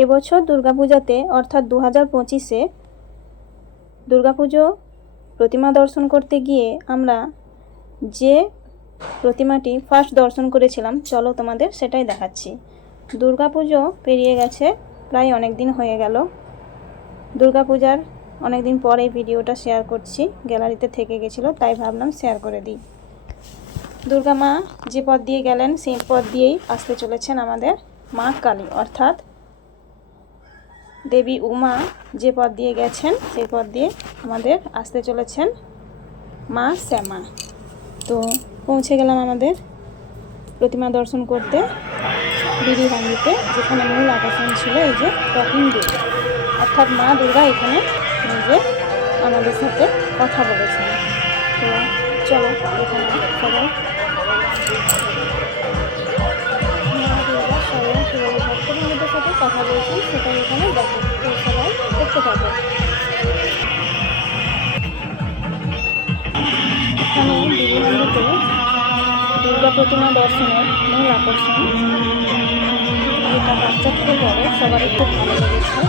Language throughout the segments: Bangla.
এবছর দুর্গাপূজাতে অর্থাৎ 2025-এ দুর্গাপুজো প্রতিমা দর্শন করতে গিয়ে আমরা যে প্রতিমাটি ফার্স্ট দর্শন করেছিলাম, চলো তোমাদের সেটাই দেখাচ্ছি। দুর্গাপুজো পেরিয়ে গেছে, প্রায় অনেক দিন হয়ে গেল। দুর্গাপূজার অনেক দিন পরে ভিডিওটা শেয়ার করছি, গ্যালারিতে থেকে গেছিলো তাই ভাবলাম শেয়ার করে দিই। দুর্গা মা যে পথ দিয়ে গেলেন সেই পথ দিয়েই আসতে চলেছেন আমাদের মা কালী, অর্থাৎ দেবী উমা যে পথ দিয়ে গেছেন সেই পথ দিয়ে আমাদের আসতে চলেছেন মা শ্যামা। তো পৌঁছে গেলাম আমাদের প্রতিমা দর্শন করতে বিড়িভাঙ্গিতে, যেখানে মূল আকর্ষণ ছিল এই যে টকিং ডে, অর্থাৎ মা দুর্গা এখানে নিজে আমাদের সাথে কথা বলেছেন। তো চলো এখানে সবাই মা দুর্গা স্বয়ং কীভাবে ভক্তবৃন্দদের সাথে কথা বলছেন সেটাই এখানে দেখো, তো সবাই দেখতে পাবো। এখানে বিড়িভাঙ্গিতে দুর্গা প্রতিমা দর্শনের মূল আকর্ষণ, যেটা বাচ্চা থেকে বড় সবারই খুব ভালো লেগেছে।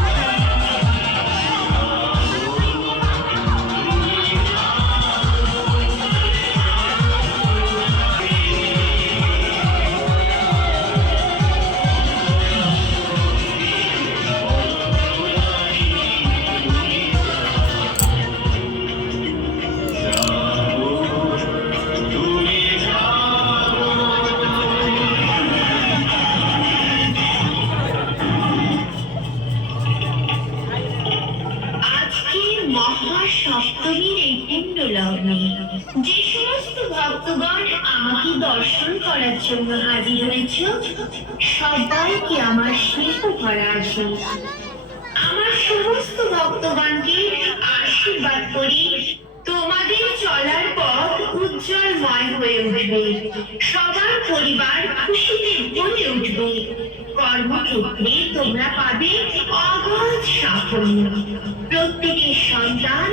সপ্তমীর এই পুণ্য লগ্নে যে সমস্ত ভক্তগণ আমাকে দর্শন করার জন্য হাজির হয়েছ, সবাইকে আমার স্নেহ করা আশীষ। আমার সমস্ত ভক্তগণকে আশীর্বাদ করি, তোমাদের চলার পথ উজ্জ্বলময় হয়ে উঠবে, সবার পরিবার খুশিতে ভরে উঠবে, কর্মক্ষেত্রে তোমরা পাবে অগাধ সাফল্য, প্রত্যেকের সন্তান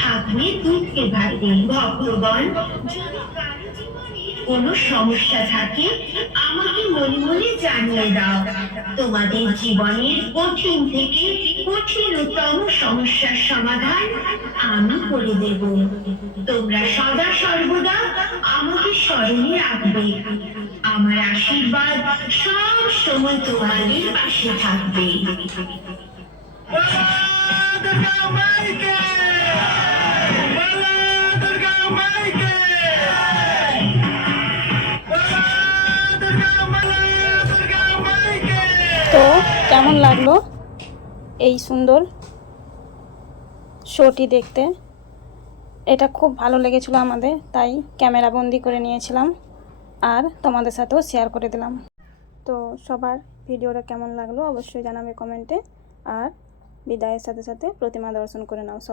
থাকবে দুঃখে ভাতে। ভক্তগণ, যদি কারো জীবনে কোনো সমস্যা থাকে আমাকে মনে মনে জানিয়ে দাও, তোমাদের জীবনের কঠিন থেকে কঠিনতম সমস্যার সমাধান আমি করে দেব। তোমরা সদা সর্বদা আমাকে স্মরণে রাখবে, আমার আশীর্বাদ সব সময় তোমাদের পাশে থাকবে। তো কেমন লাগলো এই সুন্দর শোটি দেখতে? এটা খুব ভালো লেগেছিলো আমাদের, তাই ক্যামেরা বন্দি করে নিয়েছিলাম আর তোমাদের সাথেও শেয়ার করে দিলাম। তো সবার ভিডিওটা কেমন লাগলো অবশ্যই জানাবে কমেন্টে, আর বিদায়ের সাথে সাথে প্রতিমা দর্শন করে নাও সব।